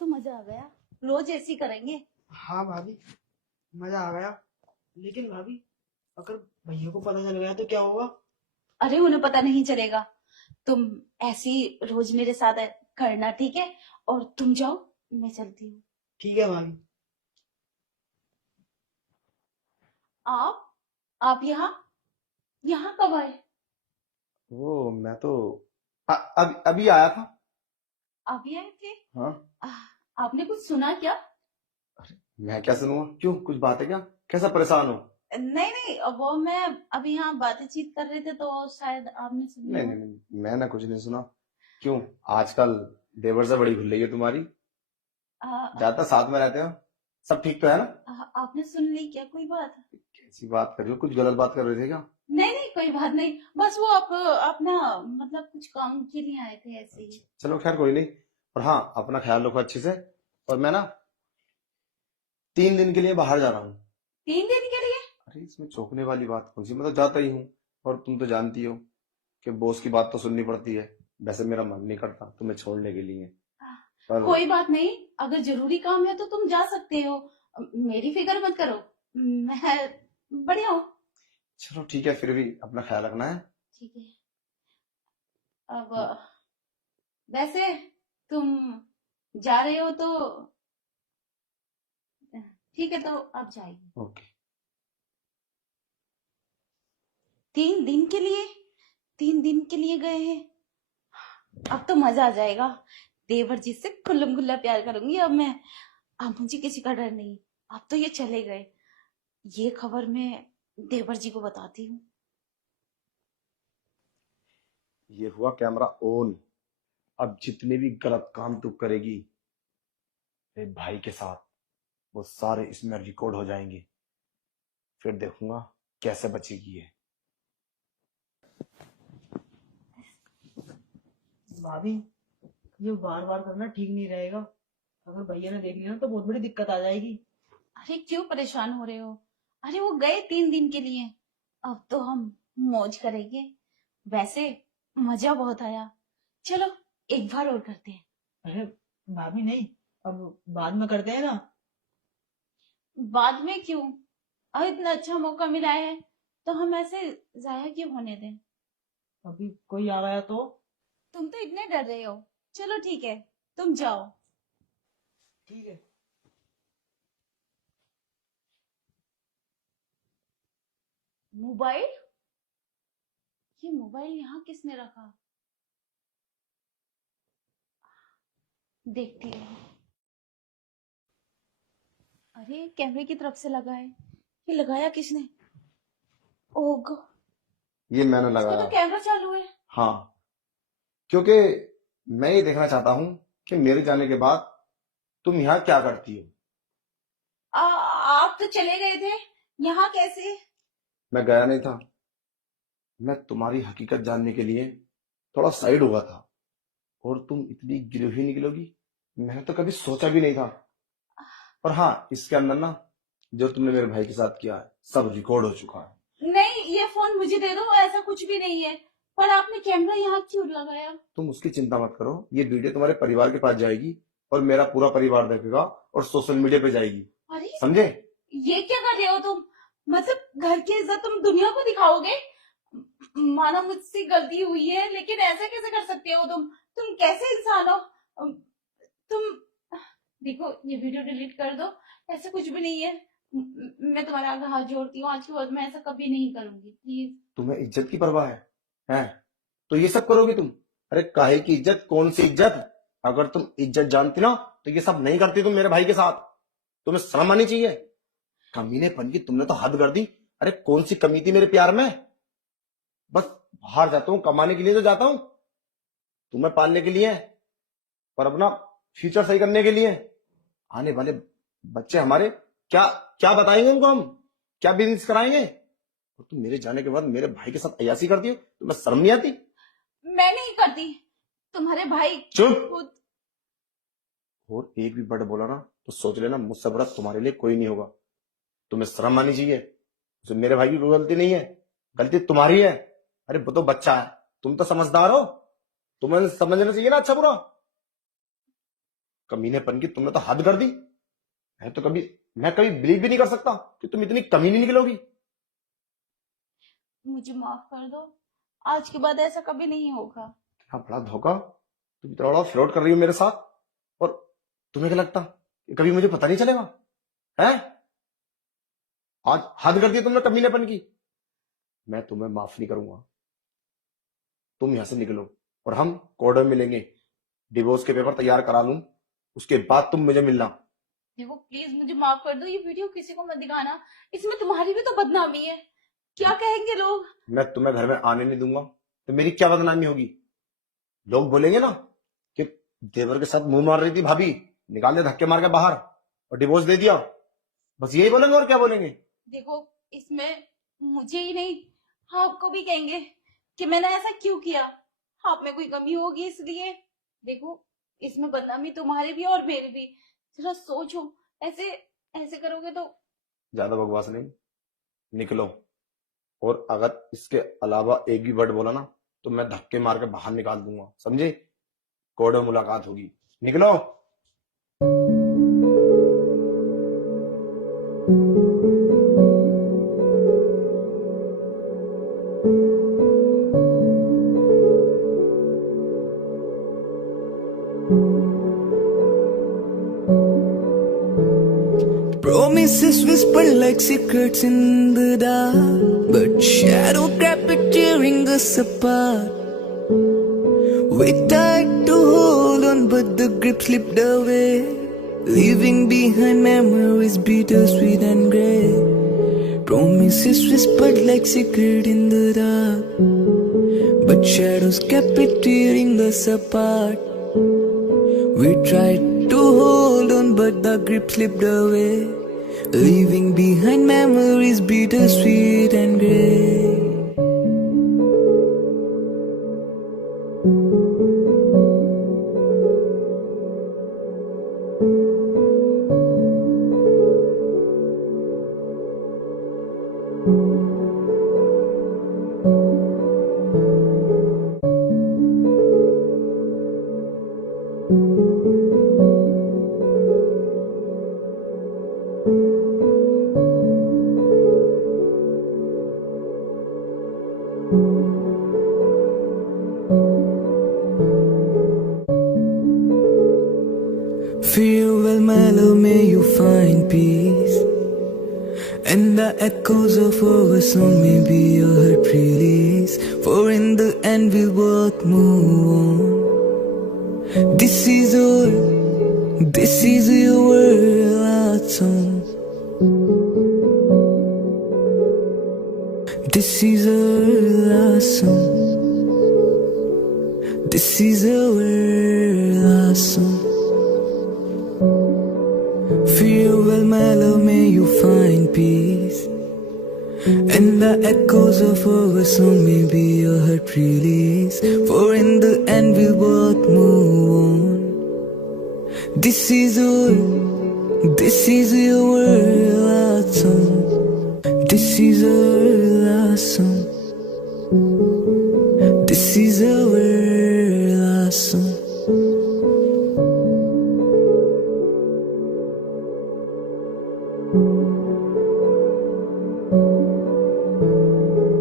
तो मजा आ गया। रोज ऐसे ही करेंगे। हाँ भाभी, मजा आ गया। लेकिन भाभी, अगर भैया को पता चल गया तो क्या होगा? अरे उन्हें पता नहीं चलेगा। तुम ऐसी रोज मेरे साथ करना, ठीक है? और तुम जाओ, मैं चलती हूँ। ठीक है भाभी। आप आप यहाँ यहाँ कब आए? वो मैं तो अभी अभी आया था। अभी आए थे? हाँ। आपने कुछ सुना क्या? मैं क्या सुनूंगा? क्यों, कुछ बात है क्या? कैसा परेशान हो? नहीं नहीं, वो मैं अभी यहाँ बातचीत कर रहे थे तो शायद आपने सुनी नहीं हो। नहीं नहीं, मैंने कुछ नहीं सुना। क्यों, आजकल देवर से बड़ी खुल रही है तुम्हारी। आ, ज्यादा साथ में रहते हो। सब ठीक तो है ना? आपने सुन ली क्या कोई बात? कैसी बात कर रही हो? कुछ गलत बात कर रहे थे क्या? नहीं नहीं, कोई बात नहीं। बस वो आप अपना मतलब कुछ काम के लिए आए थे ऐसे ही। चलो खैर, कोई नहीं। और हाँ, अपना ख्याल रखो अच्छे से। और मैं ना 3 दिन के लिए बाहर जा रहा हूँ। 3 दिन के लिए? अरे इसमें चौंकने वाली बात कौन सी? मैं तो जाता ही हूँ। और तुम तो जानती हो कि बॉस की बात तो सुननी पड़ती है। वैसे मेरा मन नहीं करता तुम्हें छोड़ने के लिए, पर कोई बात नहीं। अगर जरूरी काम है तो तुम जा सकते हो। मेरी फिक्र मत करो, मैं बढ़िया हूँ। चलो ठीक है, फिर भी अपना ख्याल रखना है। ठीक है। अब वैसे तुम जा रहे हो तो ठीक है, तो आप जाइए। ओके। 3 दिन के लिए? 3 दिन के लिए गए हैं? अब तो मजा आ जाएगा। देवर जी से खुल्लम खुल्ला प्यार करूंगी अब मैं। अब मुझे किसी का डर नहीं। अब तो ये चले गए। ये खबर मैं देवर जी को बताती हूँ। ये हुआ कैमरा ऑन। अब जितने भी गलत काम तू करेगी मेरे भाई के साथ, वो सारे इसमें रिकॉर्ड हो जाएंगे। फिर देखूंगा कैसे बचेगी ये। भाभी, ये बार बार करना ठीक नहीं रहेगा। अगर भैया ने देख लिया ना तो बहुत बड़ी दिक्कत आ जाएगी। अरे क्यों परेशान हो रहे हो? अरे वो गए 3 दिन के लिए। अब तो हम मौज करेंगे। वैसे मजा बहुत आया। चलो एक बार और करते हैं। अरे भाभी नहीं, अब बाद में करते हैं ना। बाद में क्यों? अब इतना अच्छा मौका मिला है तो हम ऐसे जाया क्यों होने दें? अभी कोई आ गया तो? तुम तो इतने डर रहे हो। चलो ठीक है, तुम जाओ। ठीक है। मोबाइल? ये मोबाइल यहाँ किसने रखा? देखती हूँ। अरे कैमरे की तरफ से लगा है। ये लगाया किसने? ओह, ये मैंने इसका लगाया। तो कैमरा चालू है। हाँ, क्योंकि मैं ये देखना चाहता हूँ कि मेरे जाने के बाद तुम यहाँ क्या करती हो। आप तो चले गए थे, यहाँ कैसे? मैं गया नहीं था। मैं तुम्हारी हकीकत जानने के लिए थोड़ा साइड हुआ था। और तुम इतनी गिरवी निकलोगी मैंने तो कभी सोचा भी नहीं था। और हाँ, इसके अंदर ना जो तुमने मेरे भाई के साथ किया है सब रिकॉर्ड हो चुका है। नहीं, ये फोन मुझे दे दो, ऐसा कुछ भी नहीं है। पर आपने कैमरा यहाँ क्यों लगाया? तुम उसकी चिंता मत करो, ये वीडियो तुम्हारे परिवार के पास जाएगी और मेरा पूरा परिवार देखेगा और सोशल मीडिया पे जाएगी। अरे समझे? ये क्या कर रहे हो तुम? मतलब घर की इज्जत तुम दुनिया को दिखाओगे? मानो मुझसे गलती हुई है, लेकिन ऐसा कैसे कर सकते हो तुम? तुम कैसे इंसान हो? तुम देखो, ये वीडियो डिलीट कर दो। ऐसा कुछ भी नहीं है। मैं तुम्हारे आगे हाथ जोड़ती हूँ, आज के बाद मैं ऐसा कभी नहीं करूंगी, प्लीज। तुम्हें इज्जत की परवाह है? तो ये सब करोगे तुम? अरे काहे की इज्जत, कौन सी इज्जत? अगर तुम इज्जत जानती ना तो ये सब नहीं करती तुम मेरे भाई के साथ। तुम्हें शर्म आनी चाहिए। कमीनेपन की तुमने तो हद कर दी। अरे कौन सी कमी थी मेरे प्यार में? बस बाहर जाता हूँ कमाने के लिए तो जाता हूँ, तुम्हें पालने के लिए और अपना फ्यूचर सही करने के लिए। आने वाले बच्चे हमारे क्या क्या बताएंगे उनको? हम क्या बिजनेस कराएंगे? और तुम मेरे जाने के बाद मेरे भाई के साथ अयासी करती हो, तुम्हें शर्म नहीं आती? मैं नहीं करती। तुम्हारे भाई चुप। खुद। और एक भी वर्ड बोला ना तो सोच लेना मुझसे बड़ा तुम्हारे लिए कोई नहीं होगा। तुम्हें शर्म आनी चाहिए। तो मेरे भाई की कोई गलती नहीं है, गलती तुम्हारी है। अरे वो तो बच्चा है, तुम तो समझदार हो, तुम्हें समझना चाहिए ना अच्छा बुरा। कमीनेपन की तुमने तो हद कर दी। मैं कभी बिलीव भी नहीं कर सकता कि तुम इतनी कमीनी निकलोगी। मुझे माफ कर दो, आज के बाद ऐसा कभी नहीं होगा। इतना बड़ा धोखा, तुम इतना बड़ा फ्रॉड कर रही हो मेरे साथ, और तुम्हें क्या लगता कि कभी मुझे पता नहीं चलेगा? है, आज हद कर दी तुमने कमीनेपन की। मैं तुम्हें माफ नहीं करूंगा। तुम यहां से निकलो और हम कोर्ट में मिलेंगे। डिवोर्स के पेपर तैयार करा लूं, उसके बाद तुम मुझे मिलना। देखो प्लीज मुझे माफ कर दो, ये वीडियो किसी को मत दिखाना, इसमें तुम्हारी भी तो बदनामी है। क्या कहेंगे लोग? मैं तुम्हें घर में आने नहीं दूंगा, तो मेरी क्या बदनामी होगी? लोग बोलेंगे ना कि देवर के साथ मुंह मार रही थी भाभी, निकाल दे धक्के मार के बाहर और डिवोर्स दे दिया। बस यही बोलेंगे, और क्या बोलेंगे? देखो इसमें मुझे ही नहीं, आपको भी कहेंगे कि मैंने ऐसा क्यों किया, आप में कोई कमी होगी इसलिए। देखो इसमें बदनामी तुम्हारी भी और मेरी भी। जरा सोचो, ऐसे ऐसे करोगे तो। ज्यादा बकवास नहीं, निकलो। और अगर इसके अलावा एक भी वर्ड बोला ना, तो मैं धक्के मार के बाहर निकाल दूंगा, समझे? कोर्ट में मुलाकात होगी, निकलो। Promises whisper like secrets in the dark, but shadow kept tearing us apart. We tried to hold on, but the grip slipped away, leaving behind memories bittersweet and grey. Promises whispered like secret in the dark, but shadows kept tearing us apart. We tried to hold on, but the grip slipped away, leaving behind memories bittersweet and grey. Farewell, my love, may you find peace, and the echoes of our song may be your heart release. For in the end we'll both move on. This is your last song. This is our last song. This is our last song. Farewell, my love, may you find peace, and the echoes of our song may be your heart release. For in the end we'll both move on. This is your last song. This is our last song. This is our